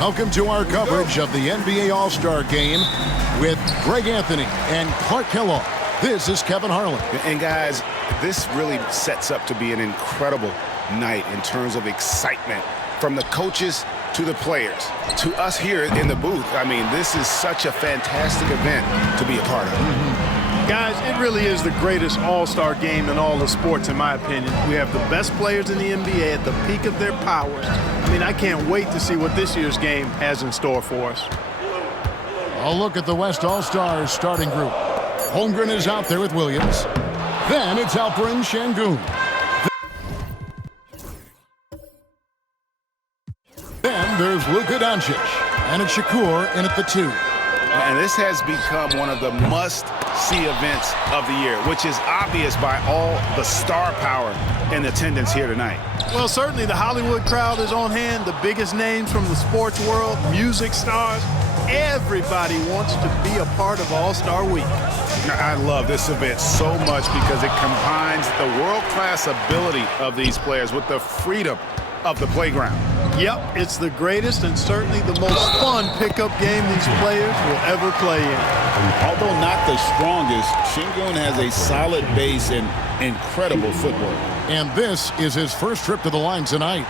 Welcome to our coverage of the NBA All-Star Game with Greg Anthony and Clark Kellogg. This is Kevin Harlan. And guys, this really sets up to be an incredible night in terms of excitement from the coaches to the players to us here in the booth. I mean, this is such a fantastic event to be a part of. Guys, it really is the greatest all-star game in all the sports, in my opinion. We have the best players in the NBA at the peak of their powers. I mean, I can't wait to see what this year's game has in store for us. A look at the West All-Stars starting group. Holmgren is out there with Williams. Then it's Alperen Şengün. Then there's Luka Doncic. And it's Shakur in at the 2. And this has become one of the must-see events of the year, which is obvious by all the star power in attendance here tonight. Well, certainly the Hollywood crowd is on hand, the biggest names from the sports world, music stars. Everybody wants to be a part of All-Star Week. I love this event so much because it combines the world-class ability of these players with the freedom of the playground. Yep, it's the greatest and certainly the most fun pickup game these players will ever play in. Although not the strongest, Şengün has a solid base and incredible footwork. And this is his first trip to the line tonight.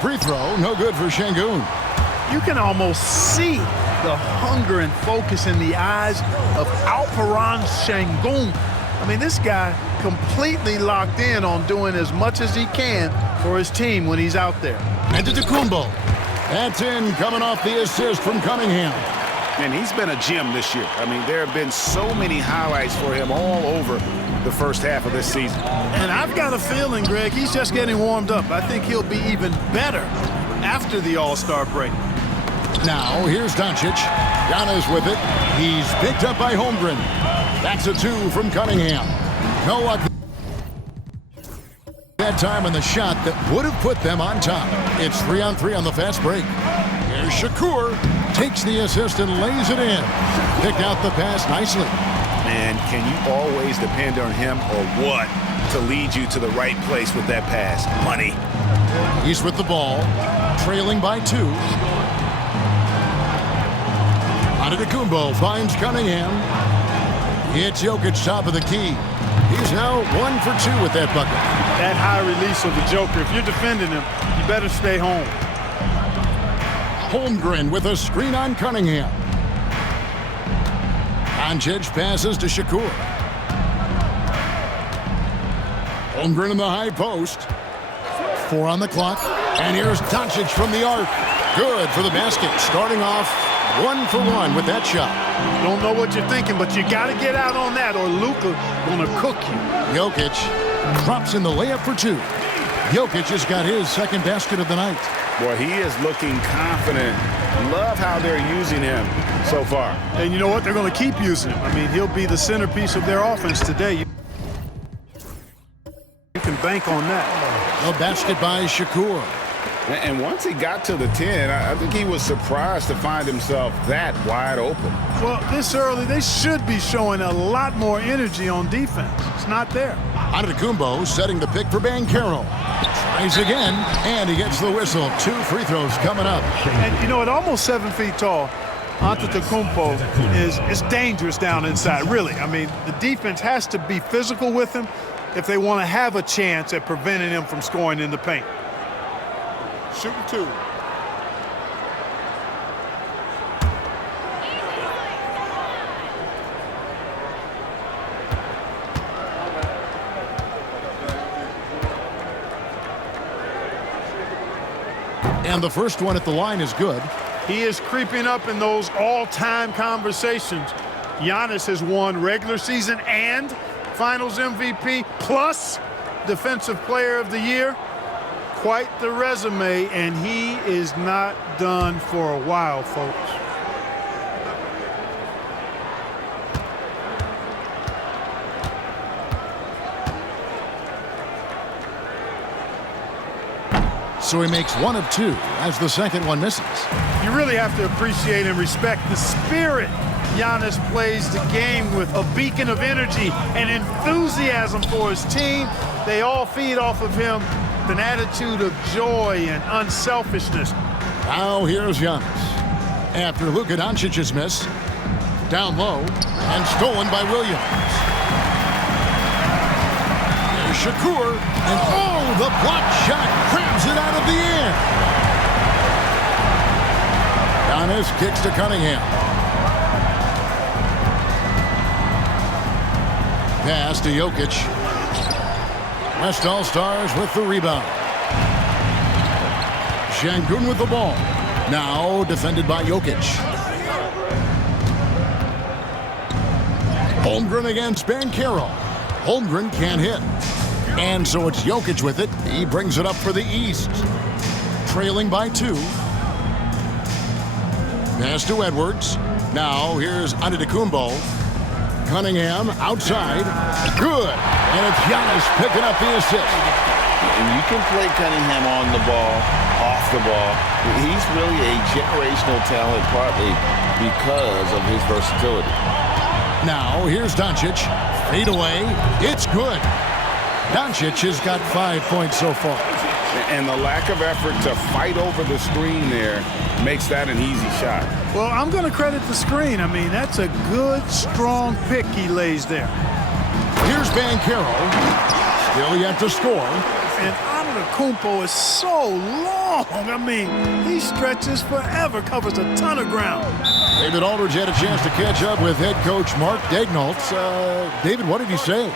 Free throw, no good for Şengün. You can almost see the hunger and focus in the eyes of Alperen Şengün. I mean, this guy completely locked in on doing as much as he can for his team when he's out there. Antetokounmpo. That's in, coming off the assist from Cunningham. And he's been a gem this year. I mean, there have been so many highlights for him all over the first half of this season. And I've got a feeling, Greg, he's just getting warmed up. I think he'll be even better after the All-Star break. Now, here's Doncic. Giannis with it. He's picked up by Holmgren. That's a 2 from Cunningham. No luck that time on the shot that would have put them on top. It's 3-on-3 on the fast break. Here's Shakur. Takes the assist and lays it in. Picked out the pass nicely. Man, can you always depend on him or what to lead you to the right place with that pass? Money. He's with the ball, trailing by 2. Antetokounmpo finds Cunningham. It's Jokic top of the key. He's now 1 for 2 with that bucket. That high release of the Joker, if you're defending him, you better stay home. Holmgren with a screen on Cunningham. Doncic passes to Shakur. Holmgren in the high post. 4 on the clock. And here's Doncic from the arc. Good for the basket. Starting off 1 for 1 with that shot. Don't know what you're thinking, but you got to get out on that or Luka gonna cook you. Jokic drops in the layup for 2. Jokic has got his second basket of the night. Boy, he is looking confident. Love how they're using him so far. And you know what? They're going to keep using him. I mean, he'll be the centerpiece of their offense today. You can bank on that. A basket by Shakur. And once he got to the 10, I think he was surprised to find himself that wide open. Well, this early, they should be showing a lot more energy on defense. It's not there. Antetokounmpo setting the pick for Banchero. Tries again, and he gets the whistle. 2 free throws coming up. And, you know, at almost 7 feet tall, Antetokounmpo is dangerous down inside, really. I mean, the defense has to be physical with him if they want to have a chance at preventing him from scoring in the paint. Shooting 2. And the first one at the line is good. He is creeping up in those all-time conversations. Giannis has won regular season and Finals MVP plus Defensive Player of the Year. quite the resume, and he is not done for a while, folks. So he makes 1 of 2 as the second one misses. You really have to appreciate and respect the spirit Giannis plays the game with, a beacon of energy and enthusiasm for his team. They all feed off of him with an attitude of joy and unselfishness. Now here's Giannis. After Luka Doncic's miss, down low and stolen by Williams. There's Shakur, and oh, the block shot grabs it out of the air. Giannis kicks to Cunningham. Pass to Jokic. West All-Stars with the rebound. Şengün with the ball. Now defended by Jokic. Holmgren against Banchero. Holmgren can't hit. And so it's Jokic with it. He brings it up for the East. Trailing by 2. Pass to Edwards. Now here's Antetokounmpo. Cunningham outside. Good. And it's Giannis picking up the assist. And you can play Cunningham on the ball, off the ball. He's really a generational talent, partly because of his versatility. Now here's Doncic. Fade away. It's good. Doncic has got 5 points so far. And the lack of effort to fight over the screen there makes that an easy shot. Well, I'm going to credit the screen. I mean, that's a good, strong pick he lays there. Here's Banchero. Still yet to score. And Antetokounmpo is so long. I mean, he stretches forever, covers a ton of ground. David Aldridge had a chance to catch up with head coach Mark Daignault. David, what did he say?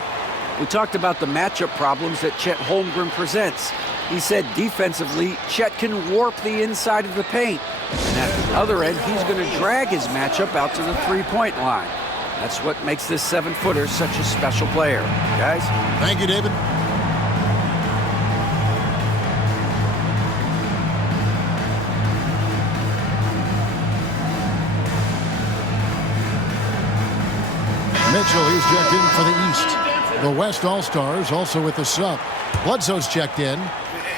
We talked about the matchup problems that Chet Holmgren presents. He said defensively, Chet can warp the inside of the paint. And at the other end, he's going to drag his matchup out to the three-point line. That's what makes this 7-footer such a special player. Guys? Thank you, David. Mitchell, he's checked in for the East. The West All-Stars also with the sub. Bledsoe's checked in.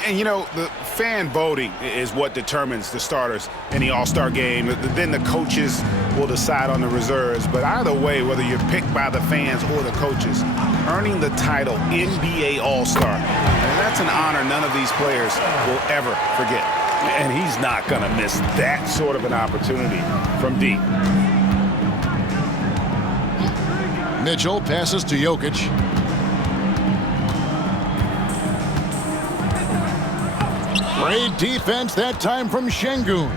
And, you know, the fan voting is what determines the starters in the All-Star game. Then the coaches will decide on the reserves. But either way, whether you're picked by the fans or the coaches, earning the title NBA All-Star, that's an honor none of these players will ever forget. And he's not going to miss that sort of an opportunity from deep. Mitchell passes to Jokic. Great defense that time from Şengün.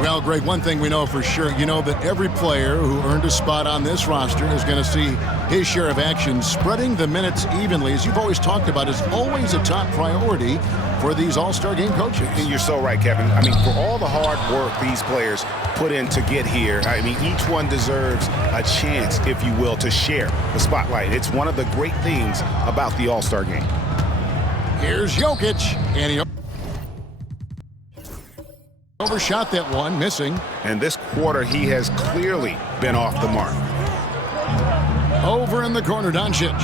Well, Greg, one thing we know for sure, you know that every player who earned a spot on this roster is going to see his share of action. Spreading the minutes evenly, as you've always talked about, is always a top priority for these All-Star game coaches. And you're so right, Kevin. I mean, for all the hard work these players put in to get here, I mean, each one deserves a chance, if you will, to share the spotlight. It's one of the great things about the All-Star game. Here's Jokic, and he overshot that one, missing. And this quarter, he has clearly been off the mark. Over in the corner, Doncic.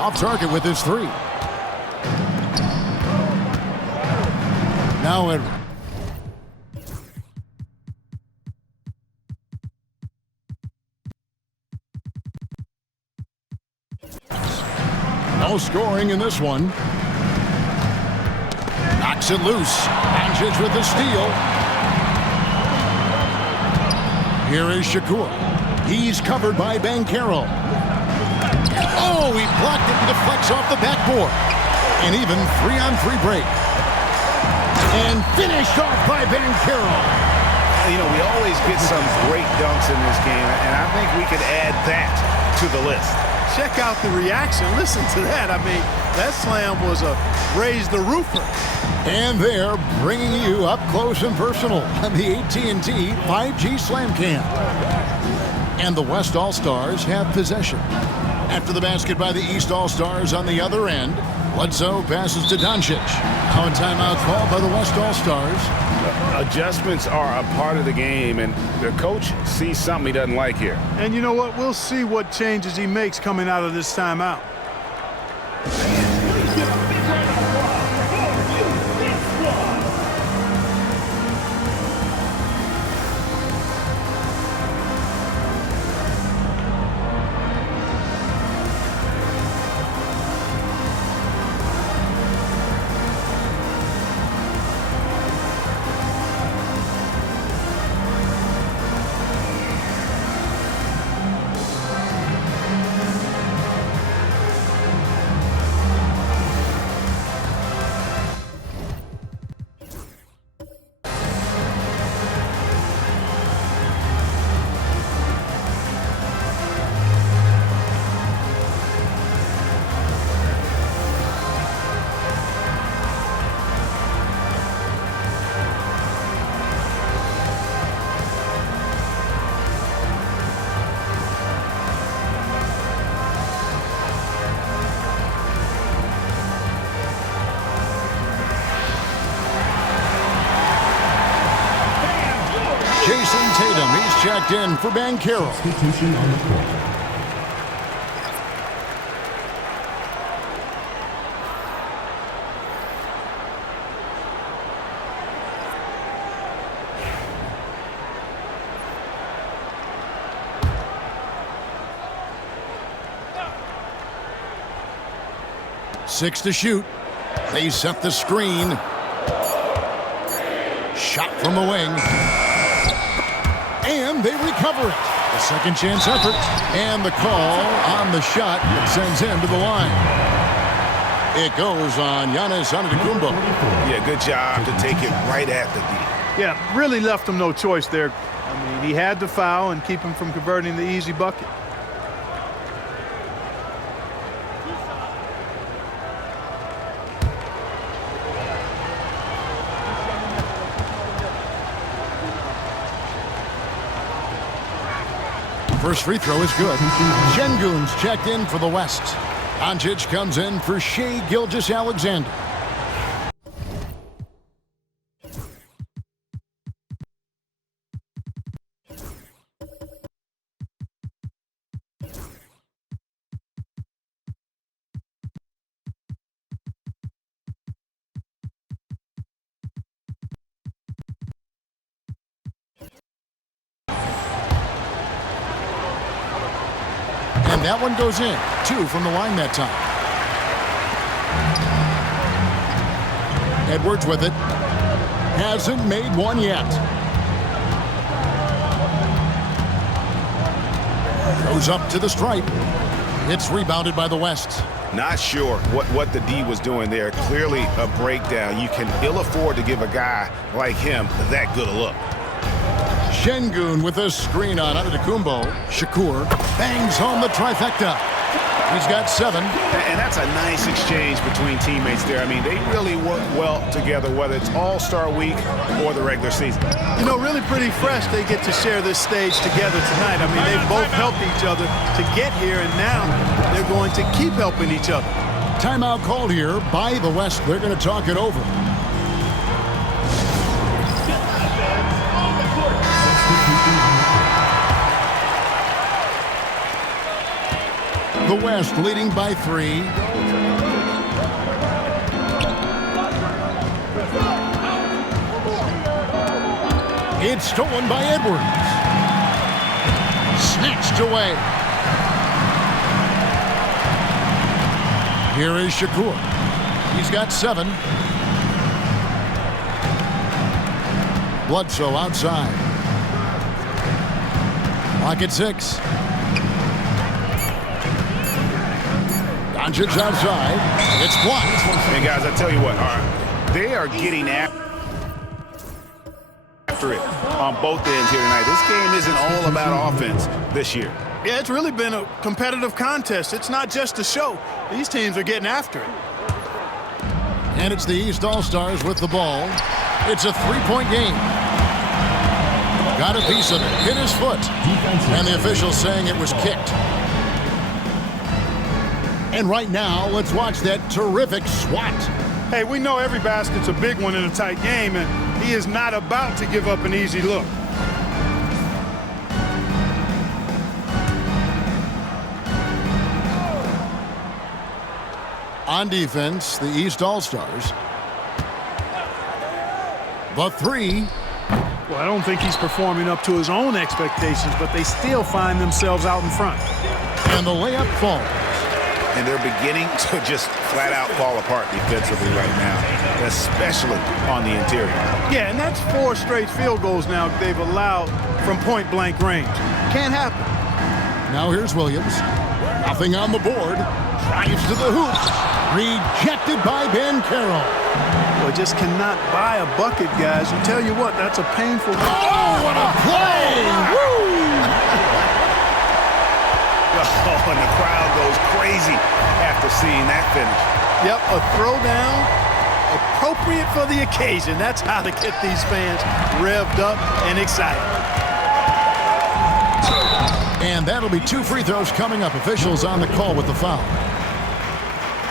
Off target with his 3. Now Edwards. No scoring in this one. Knocks it loose. Doncic with the steal. Here is Shakur. He's covered by Banchero. Oh, he blocked it and deflects off the backboard. And even 3-on-3 break. And finished off by Banchero. You know, we always get some great dunks in this game, and I think we could add that to the list. Check out the reaction. Listen to that. I mean, that slam was a raise the roofer. And they're bringing you up close and personal on the AT&T 5G Slam Cam. And the West All-Stars have possession. After the basket by the East All-Stars on the other end, Bledsoe passes to Doncic. Now a timeout call by the West All-Stars. Adjustments are a part of the game, and the coach sees something he doesn't like here. And you know what? We'll see what changes he makes coming out of this timeout. Jason Tatum, he's checked in for Banchero. Substitution on the court. Six to shoot. They set the screen. Shot from the wing. And they recover it. A second chance effort. And the call on the shot that sends him to the line. It goes on Giannis Antetokounmpo. Yeah, good job to take it right at the D. Yeah, really left him no choice there. I mean, he had to foul and keep him from converting the easy bucket. First free throw is good. Şengün's checked in for the West. Doncic comes in for Shai Gilgeous-Alexander. And that one goes in. 2 from the line that time. Edwards with it. Hasn't made one yet. Goes up to the stripe. It's rebounded by the West. Not sure what the D was doing there. Clearly a breakdown. You can ill afford to give a guy like him that good a look. Şengün with a screen on Antetokounmpo. Shakur bangs home the trifecta. He's got 7. And that's a nice exchange between teammates there. I mean, they really work well together, whether it's All-Star Week or the regular season. You know, really pretty fresh they get to share this stage together tonight. I mean, they both helped each other to get here, and now they're going to keep helping each other. Timeout called here by the West. They're going to talk it over. The West leading by 3. It's stolen by Edwards. Snatched away. Here is Shakur. He's got 7. Bledsoe outside. Clock at 6. Doncic outside. It's blocked. And guys, I tell you what, they are getting after it on both ends here tonight. This game isn't all about offense this year. Yeah, it's really been a competitive contest. It's not just a show. These teams are getting after it. And it's the East All-Stars with the ball. It's a 3-point game. Got a piece of it. Hit his foot. And the official saying it was kicked. And right now, let's watch that terrific swat. Hey, we know every basket's a big one in a tight game, and he is not about to give up an easy look. On defense, the East All-Stars. The three. Well, I don't think he's performing up to his own expectations, but they still find themselves out in front. And the layup falls. And they're beginning to just flat out fall apart defensively right now, especially on the interior. Yeah, and that's 4 straight field goals now they've allowed from point-blank range. Can't happen. Now here's Williams. Nothing on the board. Drives to the hoop. Rejected by Banchero. Well, just cannot buy a bucket, guys. And tell you what, that's a painful... Oh, what a play! Woo! Oh, and the crowd goes crazy after seeing that finish. Yep, a throwdown appropriate for the occasion. That's how to get these fans revved up and excited. And that'll be 2 free throws coming up. Officials on the call with the foul.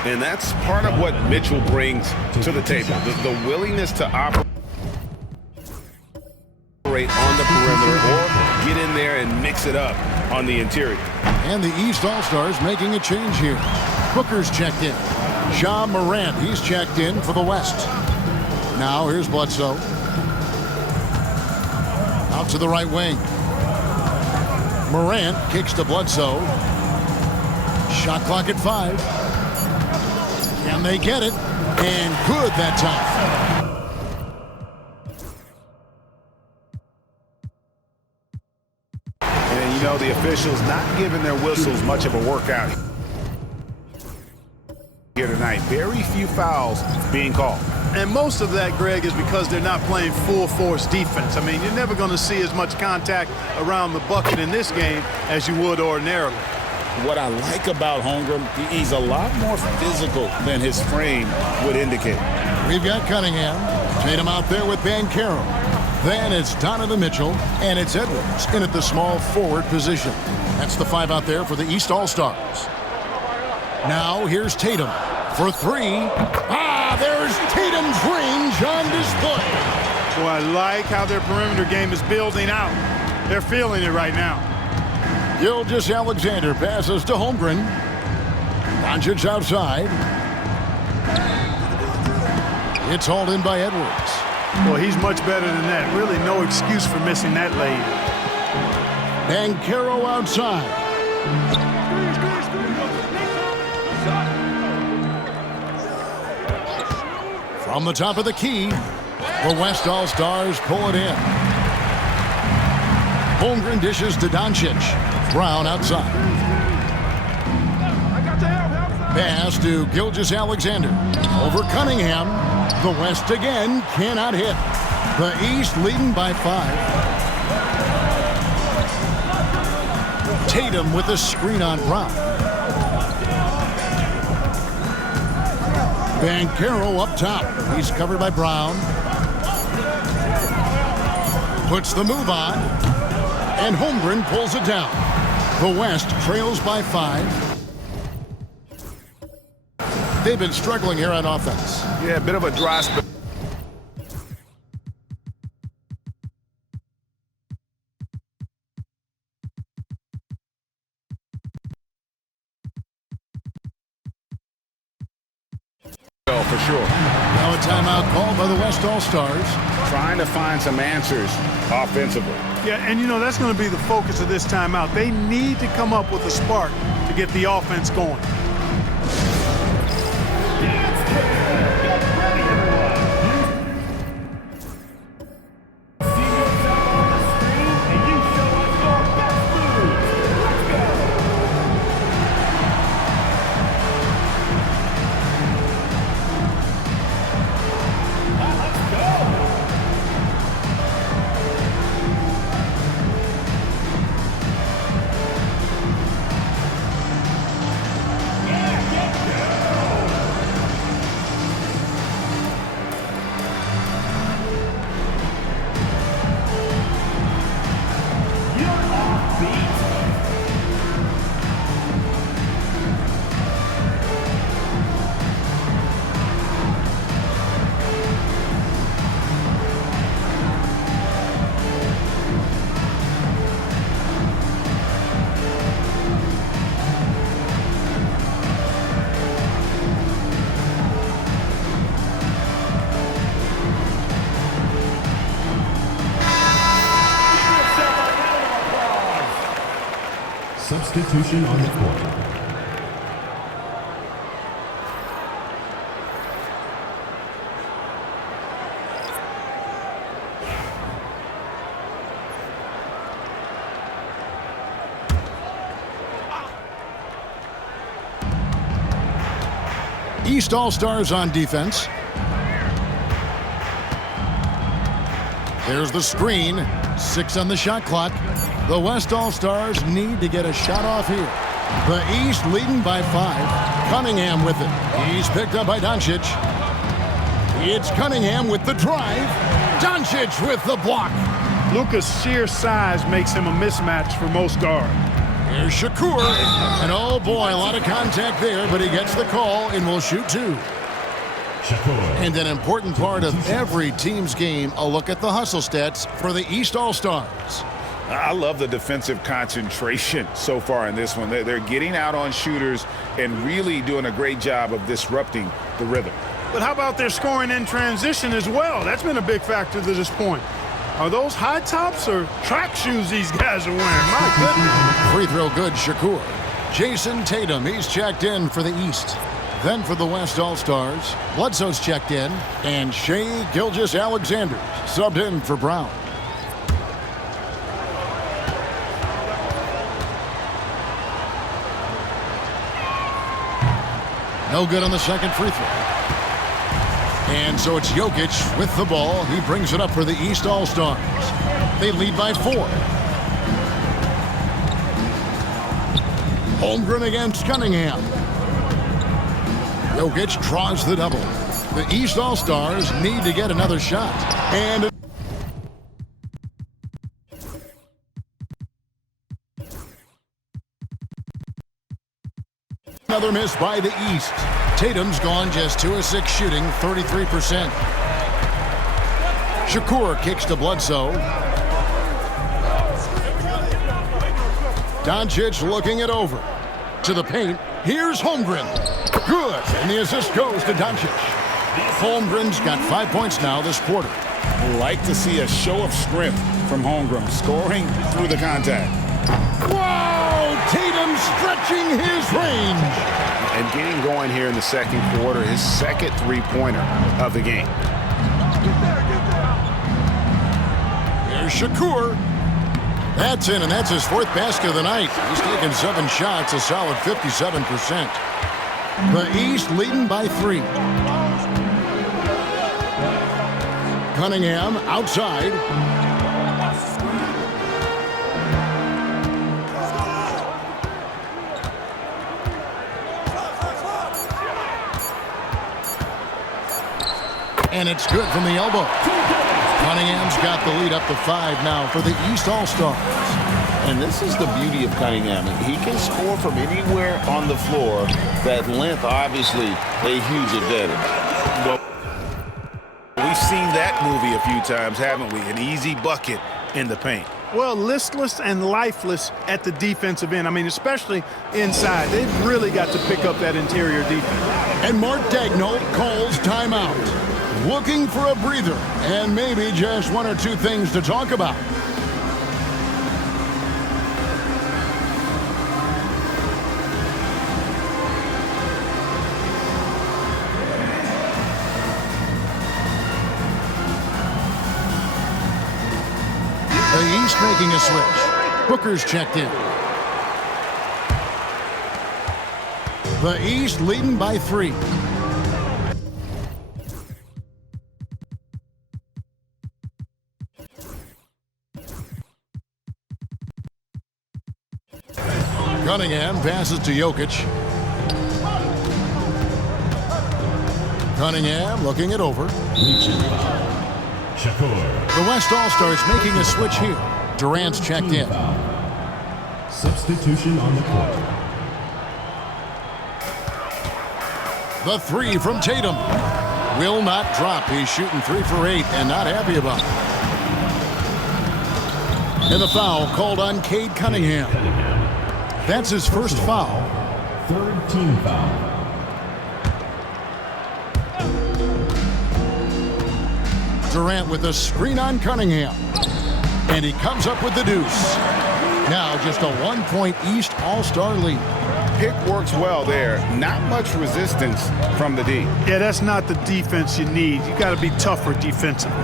And that's part of what Mitchell brings to the table, the willingness to operate on the perimeter or get in there and mix it up on the interior. And the East All-Stars making a change here. Booker's checked in. Ja Morant, he's checked in for the West. Now here's Bledsoe. Out to the right wing. Morant kicks to Bledsoe. Shot clock at 5. Can they get it? And good that time. And you know, the officials not giving their whistles much of a workout here tonight. Very few fouls being called. And most of that, Greg, is because they're not playing full-force defense. I mean, you're never going to see as much contact around the bucket in this game as you would ordinarily. What I like about Holmgren, he's a lot more physical than his frame would indicate. We've got Cunningham. Tatum out there with Banchero. Then it's Donovan Mitchell, and it's Edwards in at the small forward position. That's the 5 out there for the East All-Stars. Now here's Tatum for 3. There's Tatum's range on display. Well, I like how their perimeter game is building out. They're feeling it right now. Gilgeous-Alexander passes to Holmgren. Doncic outside. It's hauled in by Edwards. Well, he's much better than that. Really no excuse for missing that lane. Banchero outside. From the top of the key, the West All-Stars pull it in. Holmgren dishes to Doncic. Brown outside. Pass to Gilgeous-Alexander. Over Cunningham. The West again cannot hit. The East leading by 5. Tatum with the screen on Brown. Banchero up top. He's covered by Brown. Puts the move on. And Holmgren pulls it down. The West trails by 5. They've been struggling here on offense. Yeah, a bit of a dry spell. For sure. Now a timeout called by the West All-Stars. Trying to find some answers offensively. Yeah, and you know, that's going to be the focus of this timeout. They need to come up with a spark to get the offense going. Substitution on the court. East All-Stars on defense. There's the screen. 6 on the shot clock. The West All-Stars need to get a shot off here. The East leading by 5. Cunningham with it. He's picked up by Doncic. It's Cunningham with the drive. Doncic with the block. Luka's sheer size makes him a mismatch for most guards. Here's Shakur. And oh boy, a lot of contact there, but he gets the call and will shoot 2. And an important part of every team's game, a look at the hustle stats for the East All-Stars. I love the defensive concentration so far in this one. They're getting out on shooters and really doing a great job of disrupting the rhythm. But how about their scoring in transition as well? That's been a big factor to this point. Are those high tops or track shoes these guys are wearing? My goodness. Free throw good, Shakur. Jason Tatum, he's checked in for the East. Then for the West All-Stars, Bledsoe's checked in, and Shai Gilgeous-Alexander subbed in for Brown. No good on the second free throw. And so it's Jokic with the ball. He brings it up for the East All-Stars. They lead by 4. Holmgren against Cunningham. Jokic draws the double. The East All-Stars need to get another shot. And another miss by the East. Tatum's gone just 2 of 6 shooting, 33%. Shakur kicks to Bledsoe. Doncic looking it over. To the paint. Here's Holmgren. Good. And the assist goes to Doncic. Holmgren's got 5 points now this quarter. Like to see a show of strength from Holmgren, scoring through the contact. Wow! Tatum stretching his range. And getting going here in the second quarter, his second three-pointer of the game. Here's Shakur. That's in, and that's his 4th basket of the night. He's taken 7 shots, a solid 57%. The East leading by 3. Cunningham outside. And it's good from the elbow. Cunningham's got the lead up to 5 now for the East All-Stars. And this is the beauty of Cunningham. He can score from anywhere on the floor. That length, obviously, a huge advantage. Well, we've seen that movie a few times, haven't we? An easy bucket in the paint. Well, listless and lifeless at the defensive end. I mean, especially inside. They've really got to pick up that interior defense. And Mark Daigneault calls timeout. Looking for a breather and maybe just 1 or 2 things to talk about. The East making a switch. Booker's checked in. The East leading by 3. Cunningham passes to Jokic. Cunningham looking it over. Shakur. The West All-Stars making a switch here. Durant's checked in. Substitution on the court. The 3 from Tatum. Will not drop. He's shooting 3 for 8 and not happy about it. And the foul called on Cade Cunningham. That's his first foul. 3rd team foul. Durant with a screen on Cunningham. And he comes up with the deuce. Now just a 1-point East All-Star lead. Pick works well there. Not much resistance from the D. Yeah, that's not the defense you need. You got to be tougher defensively.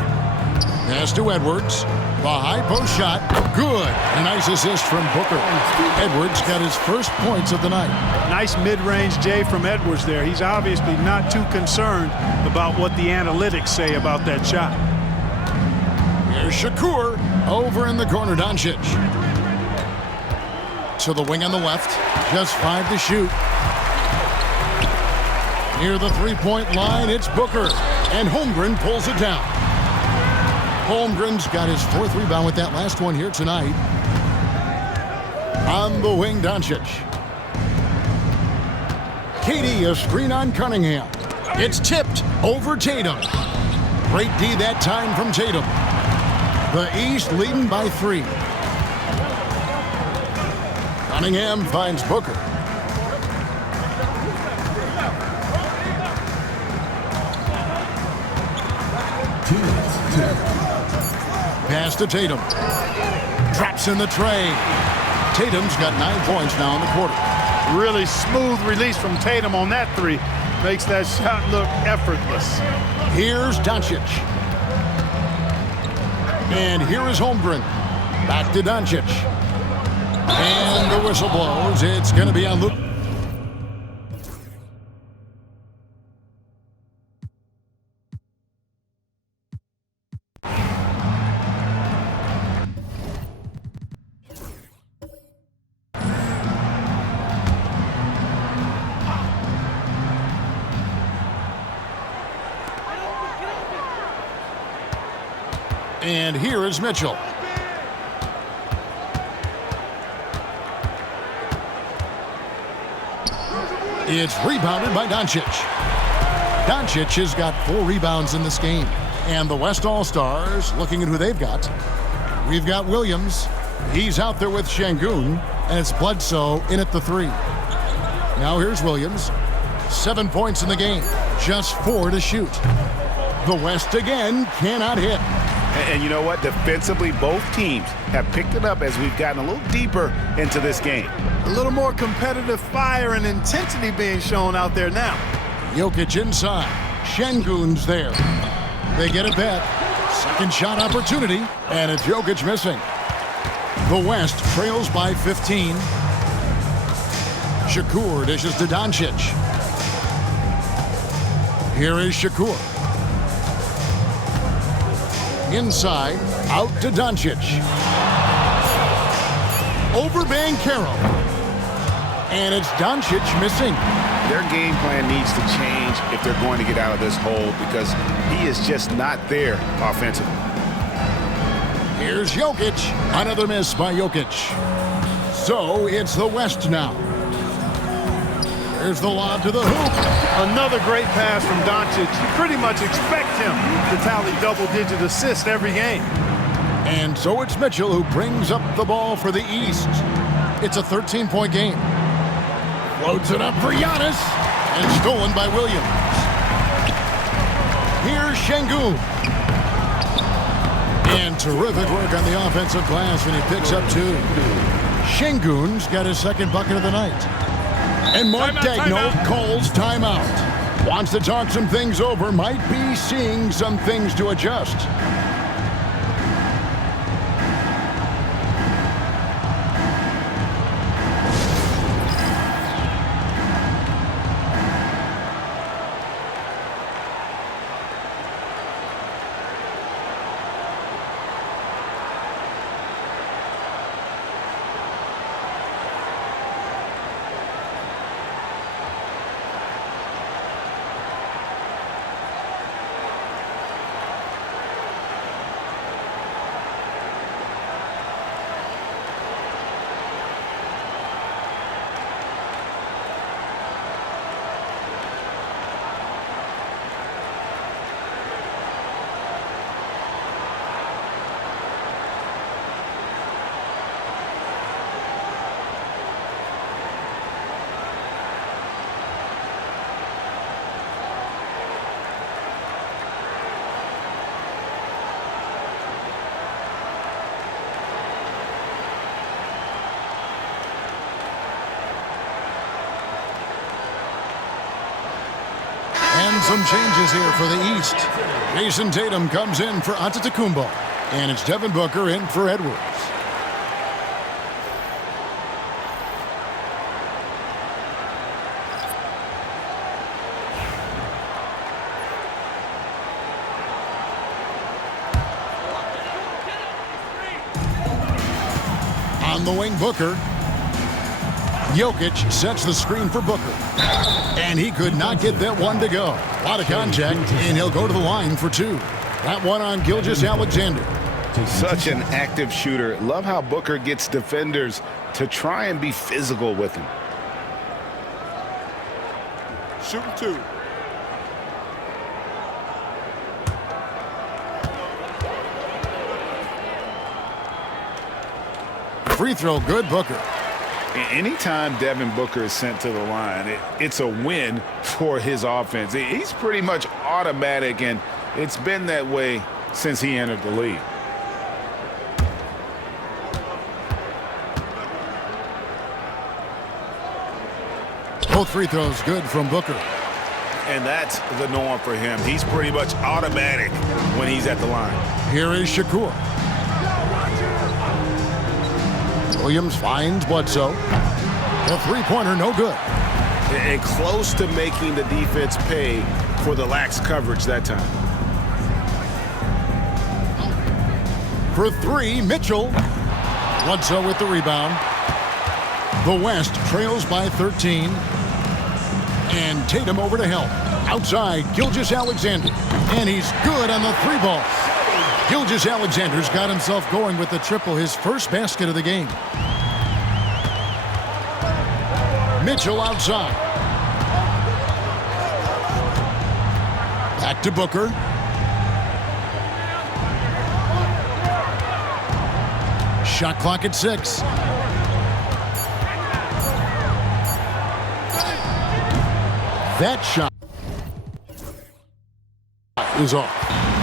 Pass to Edwards. The high post shot. Good. A nice assist from Booker. Edwards got his first points of the night. Nice mid-range J from Edwards there. He's obviously not too concerned about what the analytics say about that shot. Here's Shakur. Over in the corner, Doncic. To the wing on the left. Just 5 to shoot. Near the three-point line, it's Booker. And Holmgren pulls it down. Holmgren's got his 4th rebound with that last one here tonight. On the wing, Doncic. Katie, a screen on Cunningham. It's tipped over Tatum. Great D that time from Tatum. The East leading by 3. Cunningham finds Booker. Pass to Tatum. Drops in the tray. Tatum's got 9 points now in the quarter. Really smooth release from Tatum on that 3. Makes that shot look effortless. Here's Doncic. And here is Holmgren. Back to Doncic. And the whistle blows. It's going to be on Luke. And here is Mitchell. It's rebounded by Doncic. Doncic has got 4 rebounds in this game. And the West All-Stars, looking at who they've got. We've got Williams. He's out there with Şengün. And it's Bledsoe in at the 3. Now here's Williams. 7 points in the game. Just 4 to shoot. The West again cannot hit. And you know what? Defensively, both teams have picked it up as we've gotten a little deeper into this game. A little more competitive fire and intensity being shown out there now. Jokic inside. Şengün's there. They get it back. Second shot opportunity, and it's Jokic missing. The West trails by 15. Shakur dishes to Doncic. Here is Shakur. Inside, out to Doncic. Over Banchero. And it's Doncic missing. Their game plan needs to change if they're going to get out of this hole because he is just not there offensively. Here's Jokic. Another miss by Jokic. So it's the West now. There's the lob to the hoop. Another great pass from Doncic. You pretty much expect him to tally double-digit assists every game. And so it's Mitchell who brings up the ball for the East. It's a 13-point game. Floats it up for Giannis. And stolen by Williams. Here's Şengün. And terrific work on the offensive glass, and he picks up 2. Şengün's got his second bucket of the night. And Mark Daigneault calls timeout. Wants to talk some things over. Might be seeing some things to adjust. And some changes here for the East. Jason Tatum comes in for Antetokounmpo. And it's Devin Booker in for Edwards. On the wing, Booker. Jokic sets the screen for Booker. And he could not get that one to go. A lot of contact, and he'll go to the line for two. That one on Gilgeous-Alexander. Such an active shooter. Love how Booker gets defenders to try and be physical with him. Shooting two. Free throw, good, Booker. Anytime Devin Booker is sent to the line, it's a win for his offense. He's pretty much automatic, and it's been that way since he entered the league. Both free throws good from Booker. And that's the norm for him. He's pretty much automatic when he's at the line. Here is Shakur. Williams finds Bledsoe. The three-pointer, no good. And close to making the defense pay for the lax coverage that time. For three, Mitchell. Bledsoe with the rebound. The West trails by 13. And Tatum over to help. Outside, Gilgeous-Alexander. And he's good on the three ball. Gilgeous-Alexander's got himself going with the triple, his first basket of the game. Mitchell outside. Back to Booker. Shot clock at 6. That shot is off.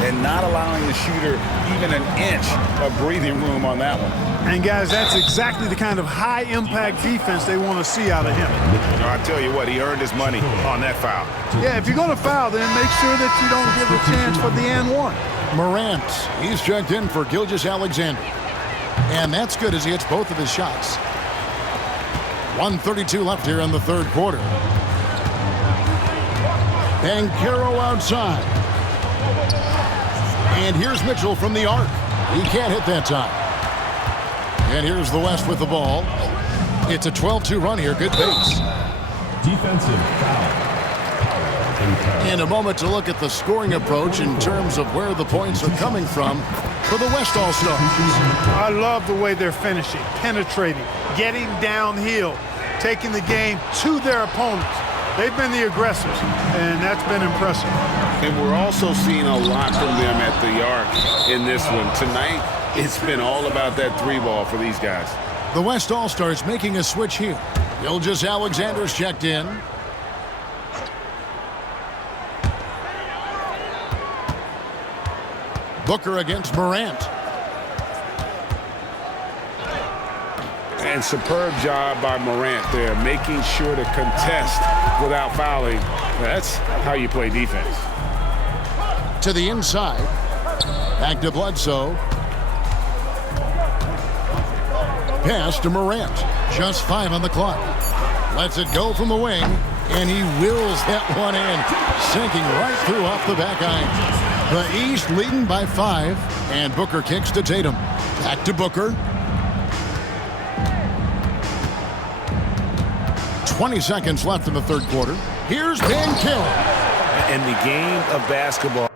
And not allowing the shooter even an inch of breathing room on that one. And, guys, that's exactly the kind of high-impact defense they want to see out of him. I'll tell you what, he earned his money on that foul. Yeah, if you're going to foul, then make sure that you don't give a chance for the and one. Morant, he's checked in for Gilgeous-Alexander. And that's good as he hits both of his shots. 1:32 left here in the third quarter. Banchero outside. And here's Mitchell from the arc. He can't hit that time. And here's the West with the ball. It's a 12-2 run here. Good pace. Defensive foul. In a moment to look at the scoring approach in terms of where the points are coming from for the West All-Stars. I love the way they're finishing, penetrating, getting downhill, taking the game to their opponents. They've been the aggressors, and that's been impressive. And we're also seeing a lot from them at the arc in this one. Tonight, it's been all about that three ball for these guys. The West All-Stars making a switch here. Gilgeous-Alexander's checked in. Booker against Morant. And superb job by Morant there, making sure to contest without fouling. That's how you play defense. To the inside. Back to Bledsoe. Pass to Morant. Just 5 on the clock. Lets it go from the wing. And he wills that one in. Sinking right through off the back iron. The East leading by 5. And Booker kicks to Tatum. Back to Booker. 20 seconds left in the third quarter. Here's Banchero. In the game of basketball.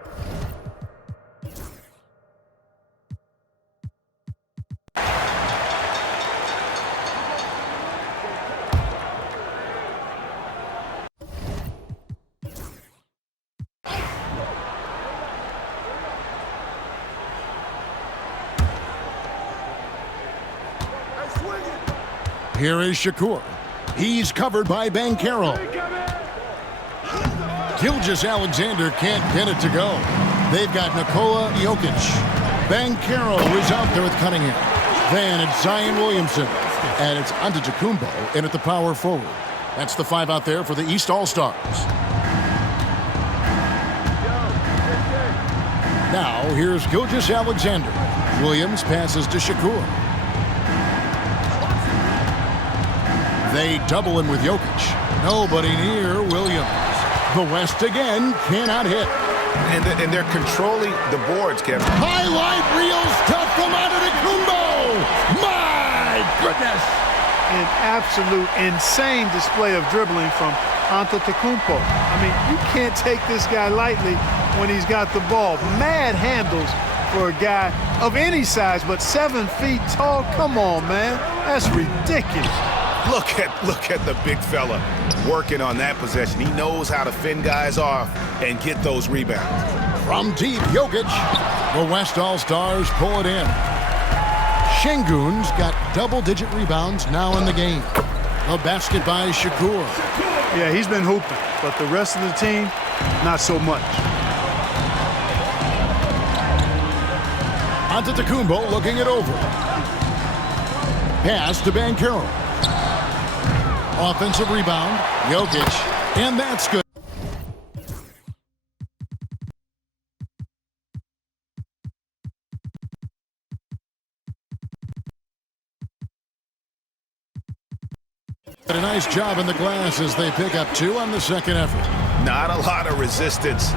Here is Shakur. He's covered by Banchero. Gilgeous-Alexander can't pin it to go. They've got Nikola Jokic. Banchero is out there with Cunningham. Then it's Zion Williamson. And it's Antetokounmpo in at the power forward. That's the 5 out there for the East All-Stars. Now, here's Gilgeous-Alexander. Williams passes to Shakur. They double him with Jokic. Nobody near Williams. The West again cannot hit. And they're controlling the boards, Kevin. Highlight reels tough from Antetokounmpo. My goodness. An absolute insane display of dribbling from Antetokounmpo. I mean, you can't take this guy lightly when he's got the ball. Mad handles for a guy of any size, but 7 feet tall. Come on, man. That's ridiculous. Look at the big fella working on that possession. He knows how to fend guys off and get those rebounds. From deep, Jokic. The West All-Stars pull it in. Şengün's got double-digit rebounds now in the game. A basket by Shakur. Yeah, he's been hooping, but the rest of the team, not so much. Antetokounmpo looking it over. Pass to Banchero. Offensive rebound, Jokic, and that's good. A nice job in the glass as they pick up 2 on the second effort. Not a lot of resistance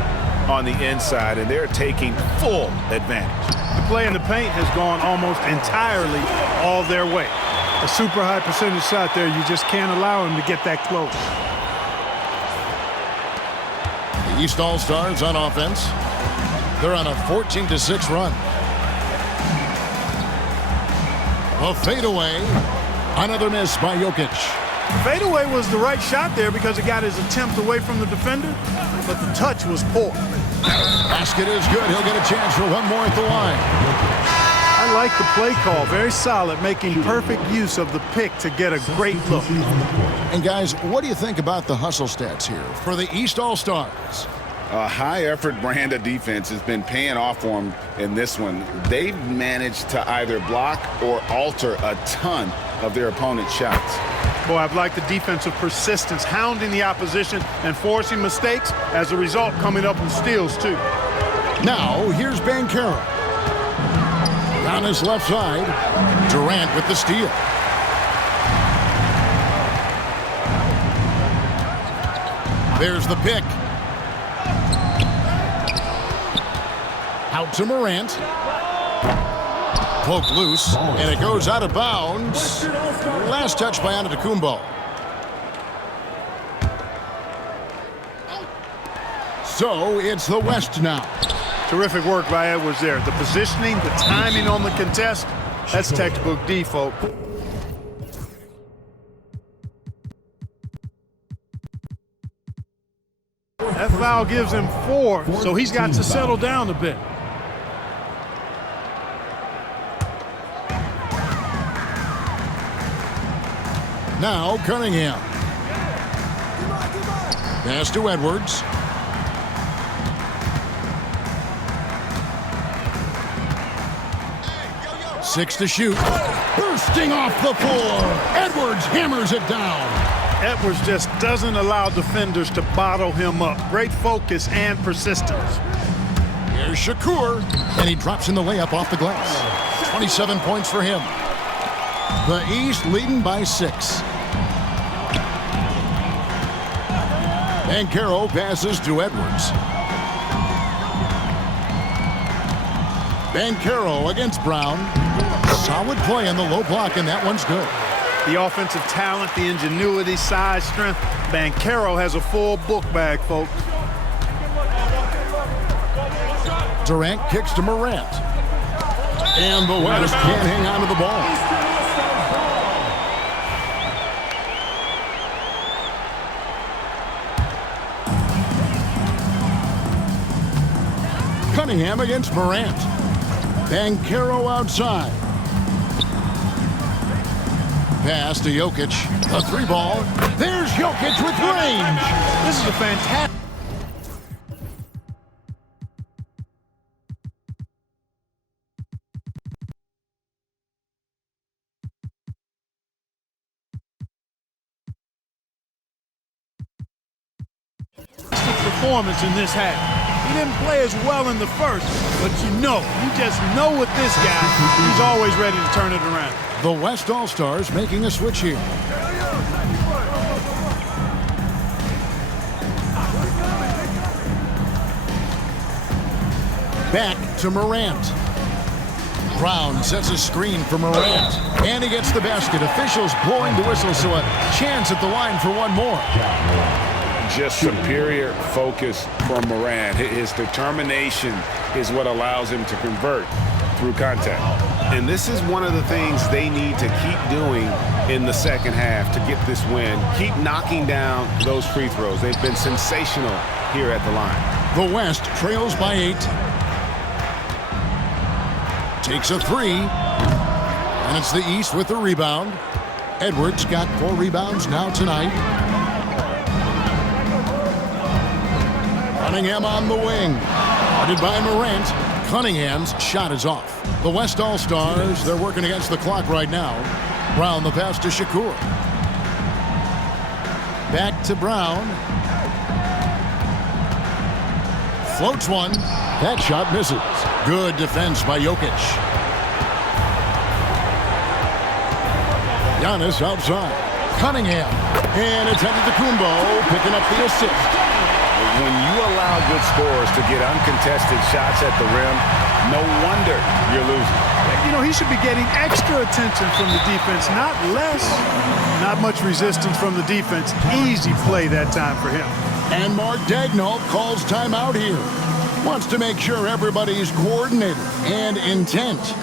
on the inside, and they're taking full advantage. The play in the paint has gone almost entirely all their way. A super high percentage shot there, you just can't allow him to get that close. The East All-Stars on offense. They're on a 14-6 run. A fadeaway. Another miss by Jokic. Fadeaway was the right shot there because it got his attempt away from the defender, but the touch was poor. Basket is good. He'll get a chance for one more at the line. I like the play call. Very solid, making perfect use of the pick to get a great look. And guys, what do you think about the hustle stats here for the East All-Stars? A high-effort brand of defense has been paying off for them in this one. They've managed to either block or alter a ton of their opponent's shots. Boy, I've liked the defensive persistence, hounding the opposition and forcing mistakes. As a result, coming up with steals, too. Now, here's Banchero. On his left side, Durant with the steal. There's the pick. Out to Morant. Poked loose, and it goes out of bounds. Last touch by Antetokounmpo. So it's the West now. Terrific work by Edwards there. The positioning, the timing on the contest, that's textbook D, folks. That foul gives him 4, so he's got to settle down a bit. Now Cunningham. Pass to Edwards. Six to shoot. Bursting off the floor. Edwards hammers it down. Edwards just doesn't allow defenders to bottle him up. Great focus and persistence. Here's Shakur, and he drops in the layup off the glass. 27 points for him. The East leading by 6. Banchero passes to Edwards. Banchero against Brown. Solid play on the low block, and that one's good. The offensive talent, the ingenuity, size, strength. Banchero has a full book bag, folks. Durant kicks to Morant. And the West can't hang on to the ball. Cunningham against Morant. Banchero outside. Pass to Jokic. A 3-ball. There's Jokic with range. This is a fantastic performance in this half. He didn't play as well in the first, but you just know with this guy, he's always ready to turn it around. The West All-Stars making a switch here. Back to Morant. Brown sets a screen for Morant. And he gets the basket. Officials blowing the whistle, so a chance at the line for one more. Just superior focus from Morant. His determination is what allows him to convert through contact. And this is one of the things they need to keep doing in the second half to get this win. Keep knocking down those free throws. They've been sensational here at the line. The West trails by 8. Takes a 3. And it's the East with the rebound. Edwards got 4 rebounds now tonight. Cunningham on the wing. Guarded by Morant. Cunningham's shot is off. The West All-Stars, they're working against the clock right now. Brown the pass to Shakur. Back to Brown. Floats one. That shot misses. Good defense by Jokic. Giannis outside. Cunningham. And it's Antetokounmpo picking up the assist. When you allow good scorers to get uncontested shots at the rim, no wonder you're losing. He should be getting extra attention from the defense, not less. Not much resistance from the defense. Easy play that time for him. And Mark Daigneault calls timeout here. Wants to make sure everybody's coordinated and intent.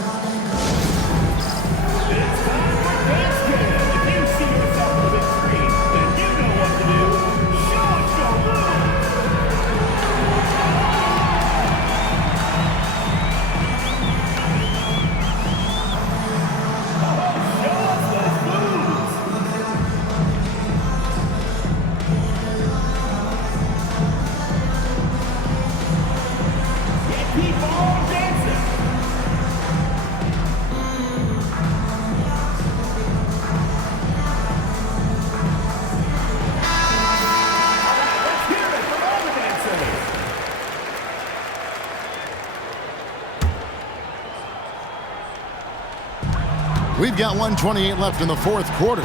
We've got 1:28 left in the fourth quarter.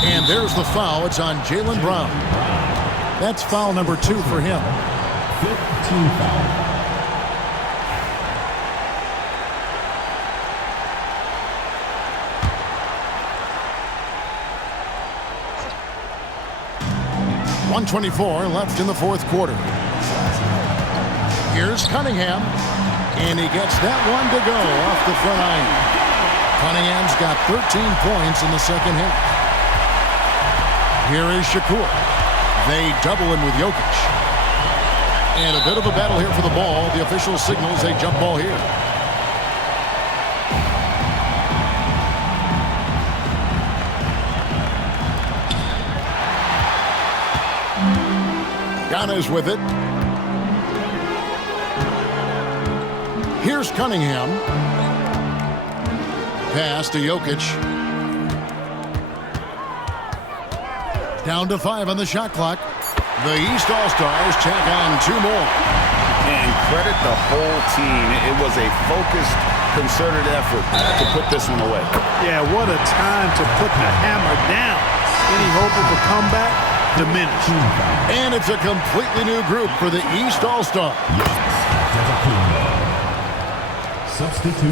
And there's the foul. It's on Jaylen Brown. That's foul number 2 for him. 15 foul. .124 left in the fourth quarter. Here's Cunningham. And he gets that one to go off the front iron. Cunningham's got 13 points in the second half. Here is Shakur. They double him with Jokic. And a bit of a battle here for the ball. The official signals a jump ball here. Giannis with it. Here's Cunningham. Pass to Jokic. Down to 5 on the shot clock. The East All-Stars tack on 2 more. And credit the whole team. It was a focused, concerted effort to put this one away. Yeah, what a time to put the hammer down. Any hope of a comeback? Diminished. And it's a completely new group for the East All-Stars.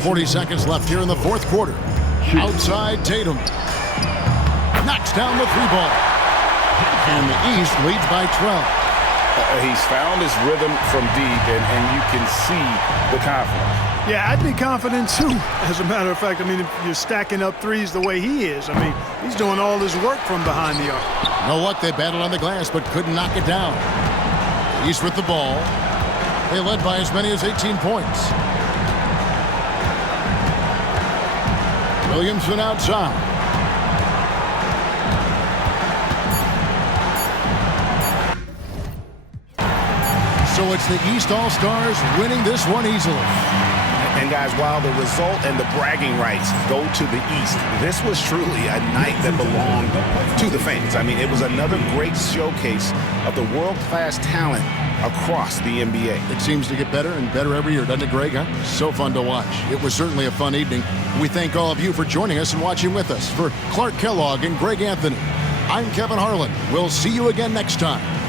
40 seconds left here in the fourth quarter. Outside Tatum. Knocks down the 3-ball. And the East leads by 12. He's found his rhythm from deep, and you can see the confidence. Yeah, I'd be confident too. As a matter of fact, if you're stacking up threes the way he is, he's doing all his work from behind the arc. You know what? They battled on the glass but couldn't knock it down. East with the ball. They led by as many as 18 points. Williamson outside. So it's the East All-Stars winning this one easily. And guys, while the result and the bragging rights go to the East, this was truly a night that belonged to the fans. It was another great showcase of the world-class talent across the NBA. It seems to get better and better every year, doesn't it, Greg? Huh? So fun to watch. It was certainly a fun evening. We thank all of you for joining us and watching with us. For Clark Kellogg and Greg Anthony, I'm Kevin Harlan. We'll see you again next time